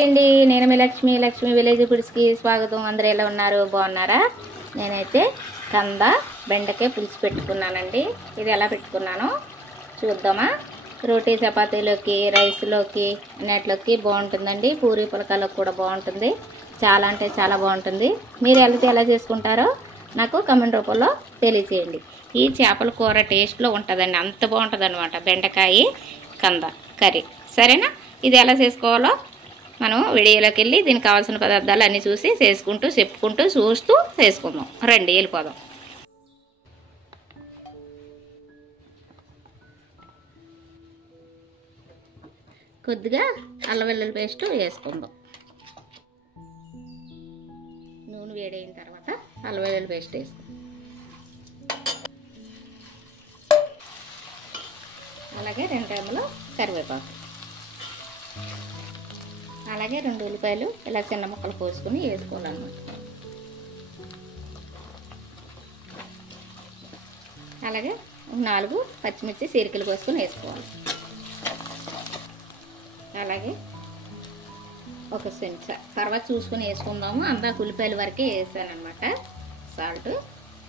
నమస్తే అండి. నేను మీ లక్ష్మి విలేజ్ ఫుడ్స్కి స్వాగతం. అందరూ ఎలా ఉన్నారు? బాగున్నారా? నేనైతే కంద బెండకాయ పులుసు పెట్టుకున్నానండి. ఇది ఎలా పెట్టుకున్నానో చూద్దామా? రోటీ చపాతీలోకి, రైస్లోకి, అన్నిట్లోకి బాగుంటుందండి. పూరీ పులకాలకు కూడా బాగుంటుంది. చాలా అంటే చాలా బాగుంటుంది. మీరు ఎలా చేసుకుంటారో నాకు కామెంట్ రూపంలో తెలియచేయండి. ఈ చేపల కూర టేస్ట్లో ఉంటుందండి. అంత బాగుంటుంది అనమాట బెండకాయ కంద కర్రీ. సరేనా? ఇది ఎలా చేసుకోవాలో మనం వీడియోలోకి వెళ్ళి దీనికి కావాల్సిన పదార్థాలు అన్నీ చూసి చెప్పుకుంటూ చూస్తూ చేసుకుందాం. రండి వెళ్ళిపోదాం. కొద్దిగా అల్లం వెల్లుల్లి పేస్ట్ వేసుకుందాం. నూనె వేడైన తర్వాత అల్లం వెల్లుల్లి పేస్ట్ వేసుకుందాం. అలాగే 2 రెమ్మలు కరివేపాకు, అలాగే 2 ఉల్లిపాయలు ఇలా చిన్న ముక్కలు కోసుకుని వేసుకోవాలన్నమాట. అలాగే 4 పచ్చిమిర్చి చీరికలు కోసుకొని వేసుకోవాలి. అలాగే ఒక చెంచా తర్వాత చూసుకొని వేసుకుందాము. అంతా ఉల్లిపాయల వరకే వేసానమాట. సాల్ట్,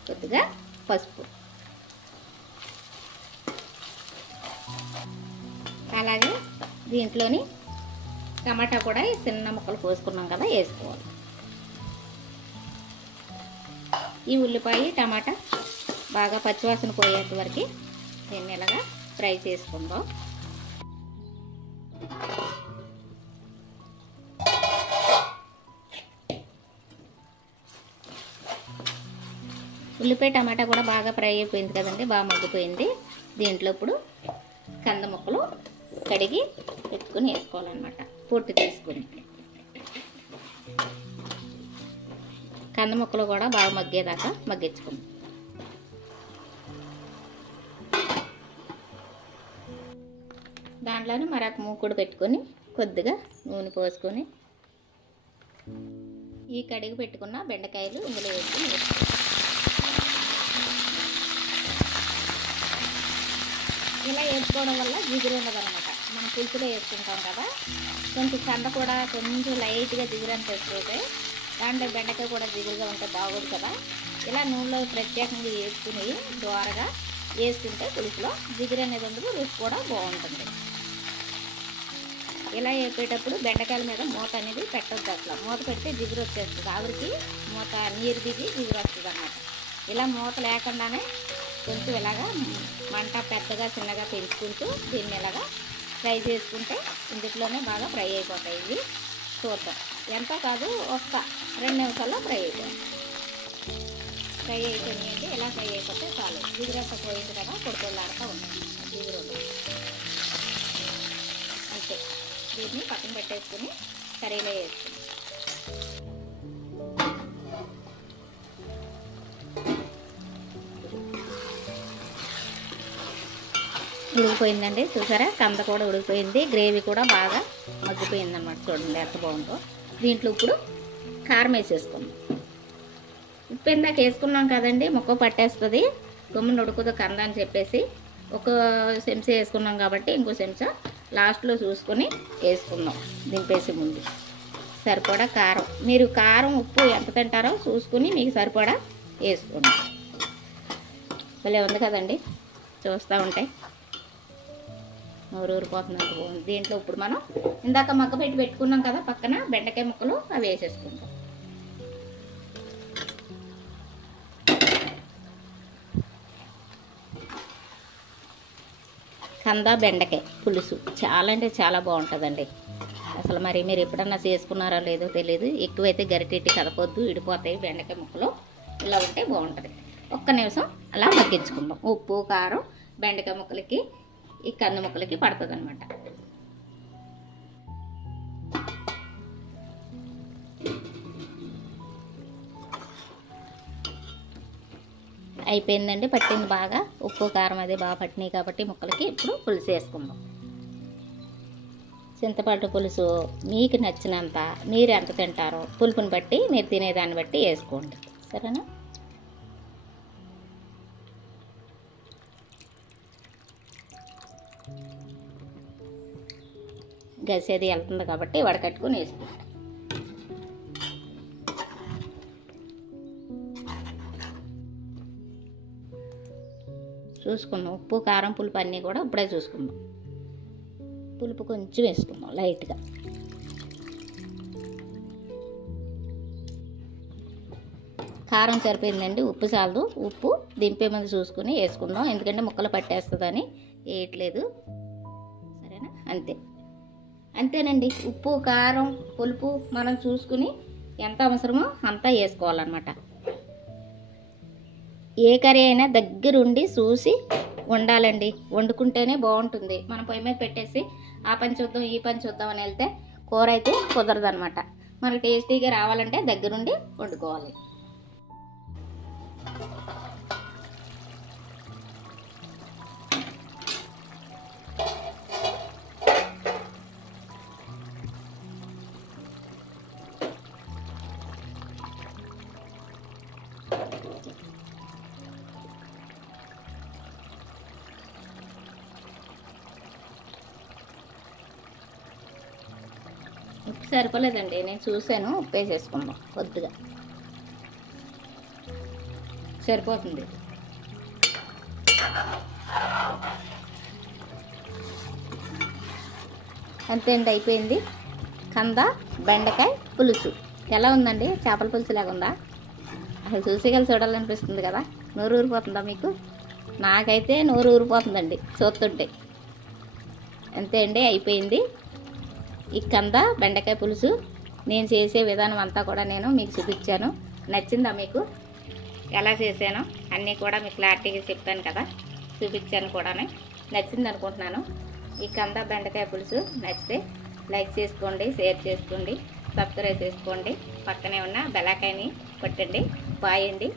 కొద్దిగా పసుపు, అలాగే దీంట్లోని టమాటా కూడా చిన్న ముక్కలు కోసుకున్నాం కదా వేసుకోవాలి. ఈ ఉల్లిపాయ టమాటా బాగా పచ్చివాసన పోయేంత వరకు దీన్ని ఇలాగా ఫ్రై చేసుకుందాం. ఉల్లిపాయ టమాటా కూడా బాగా ఫ్రై అయిపోయింది కదండి, బాగా మగ్గిపోయింది. దీంట్లో ఇప్పుడు కంద ముక్కలు కడిగి పెట్టుకుని వేసుకోవాలన్నమాట. పొట్టు తీసుకుని కంద ముక్కలు కూడా బాగా మగ్గేదాకా మగ్గించుకుందాం. దాంట్లోనే మరొక మూకుడు పెట్టుకొని కొద్దిగా నూనె పోసుకొని ఈ కడిగి పెట్టుకున్న బెండకాయలు ఇందులో వేసుకొని ఇలా వేసుకోవడం వల్ల జిగురు ఉండదన్నమాట. మనం పులుసులో వేసుకుంటాం కదా, కొంచెం కంద కూడా కొంచెం లైట్గా జిగురు అనిపిస్తే దాంట్లో బెండకాయ కూడా జిగురుగా ఉంటే బాగోదు కదా. ఇలా నూనెలో ప్రత్యేకంగా వేసుకుని దోరగా వేసుకుంటే పులుసులో జిగురు అనేది ఉండదు, రుచి కూడా బాగుంటుంది. ఇలా వేపేటప్పుడు బెండకాయల మీద మూత అనేది పెట్టద్దు. అట్లా మూత పెడితే జిగురు వచ్చేస్తుంది. ఆవిరికి మూత నీరు దిగి జిగురు వస్తుంది అన్నమాట. ఇలా మూత లేకుండానే కొంచెం ఇలాగా మంట పెద్దగా చిన్నగా పెంచుకుంటూ దీన్ని ఇలాగా ఫ్రై చేసుకుంటే ఇందులోనే బాగా ఫ్రై అయిపోతాయి. ఇవి చూద్దాం. ఎంతో కాదు, 2 నిమిషాల్లో ఫ్రై అయిపోతాయి. ఫ్రై అయిపోయినాయండి. ఇలా ఫ్రై అయిపోతే చాలు. జిగురంతా పోయింది కదా, పొడిపోలాడుతూ ఉంటుంది జిగురు. అంతే. దీన్ని పక్కన పెట్టేసుకుని కర్రీలో వేసుకుంటాం. ఉడికిపోయిందండి. చూసారా, కంద కూడా ఉడికిపోయింది, గ్రేవీ కూడా బాగా మగ్గిపోయింది అన్నమాట. చూడండి ఎంత బాగుందో. దీంట్లో ఇప్పుడు కారం వేసేసుకుందాం. ఉప్పు ఇందాక వేసుకున్నాం కదండి, ముక్క పట్టేస్తుంది, గమ్మున ఉడుకుదో కంద అని చెప్పేసి ఒక చెంచా వేసుకున్నాం కాబట్టి ఇంకో చెంచా లాస్ట్లో చూసుకొని వేసుకుందాం. దింపేసి ముందు సరిపడా కారం, మీరు కారం ఉప్పు ఎంత తింటారో చూసుకుని మీకు సరిపడా వేసుకోండి. భలే ఉంది కదండి, చూస్తూ ఉంటాయి నోరు ఊరిపోతున్నట్టు బాగుంది. దీంట్లో ఇప్పుడు మనం ఇందాక మగ్గ పెట్టుకున్నాం కదా పక్కన బెండకాయ ముక్కలు, అవి వేసేసుకుంటాం. కంద బెండకాయ పులుసు చాలా అంటే చాలా బాగుంటుందండి. అసలు మరి మీరు ఎప్పుడన్నా చేసుకున్నారో లేదో తెలియదు. ఎక్కువైతే గరిటెట్టి కదపొద్దు, ఇడిపోతాయి బెండకాయ ముక్కలు. ఇలా ఉంటే బాగుంటుంది. 1 నిమిషం అలా మగ్గించుకుందాం. ఉప్పు కారం బెండకాయ ముక్కలకి ఈ కంద ముక్కలకి పడుతుంది అనమాట. అయిపోయిందండి, పట్టింది బాగా. ఉప్పు కారం అది బాగా పట్టినాయి కాబట్టి ముక్కలకి ఇప్పుడు పులుసు వేసుకుందాం. చింతపండు పులుసు మీకు నచ్చినంత, మీరు ఎంత తింటారో పులుపుని బట్టి మీరు తినేదాన్ని బట్టి వేసుకోండి. సరేనా? గసేది వెళ్తుంది కాబట్టి వడకట్టుకుని వేసుకుంటాం. చూసుకుందాం ఉప్పు కారం పులుపు అన్నీ కూడా ఇప్పుడే చూసుకుందాం. పులుపు కొంచెం వేసుకుందాం లైట్గా. కారం సరిపోయిందండి, ఉప్పు చాలదు. ఉప్పు దింపే ముందు చూసుకుని వేసుకుందాం, ఎందుకంటే ముక్కలు పట్టేస్తుందని వేయట్లేదు. సరేనా? అంతేనండి. ఉప్పు కారం పులుపు మనం చూసుకుని ఎంత అవసరమో అంతా వేసుకోవాలన్నమాట. ఏ కర్రీ అయినా దగ్గరుండి చూసి వండాలండి, వండుకుంటేనే బాగుంటుంది. మనం పొయ్యి మీద పెట్టేసి ఆ పని చూద్దాం ఈ పని చూద్దాం అని వెళ్తే కూర అయితే కుదరదనమాట. మనకు టేస్టీగా రావాలంటే దగ్గరుండి వండుకోవాలి. ఉప్పు సరిపోలేదండి, నేను చూశాను. ఉప్పు వేసేసుకుందాం కొద్దిగా, సరిపోతుంది. అంతే అండి, అయిపోయింది. కంద బెండకాయ పులుసు ఎలా ఉందండి? చేపల పులుసు లాగా ఉందా? అసలు చూడాలనిపిస్తుంది కదా. నోరు ఊరిపోతుందా మీకు? నాకైతే నోరు ఊరిపోతుందండి చూస్తుంటే. అంతే అండి, అయిపోయింది. ఈ కంద బెండకాయ పులుసు నేను చేసే విధానం అంతా కూడా నేను మీకు చూపించాను. నచ్చిందా మీకు? ఎలా చేశానో అన్నీ కూడా మీకు క్లారిటీగా చెప్పాను కదా, చూపించాను కూడా. నచ్చింది అనుకుంటున్నాను. ఈ కంద బెండకాయ పులుసు నచ్చితే లైక్ చేసుకోండి, షేర్ చేసుకోండి, సబ్స్క్రైబ్ చేసుకోండి. పక్కనే ఉన్న బెల్ ఐకాన్ని కొట్టండి. బాయ్ అండి.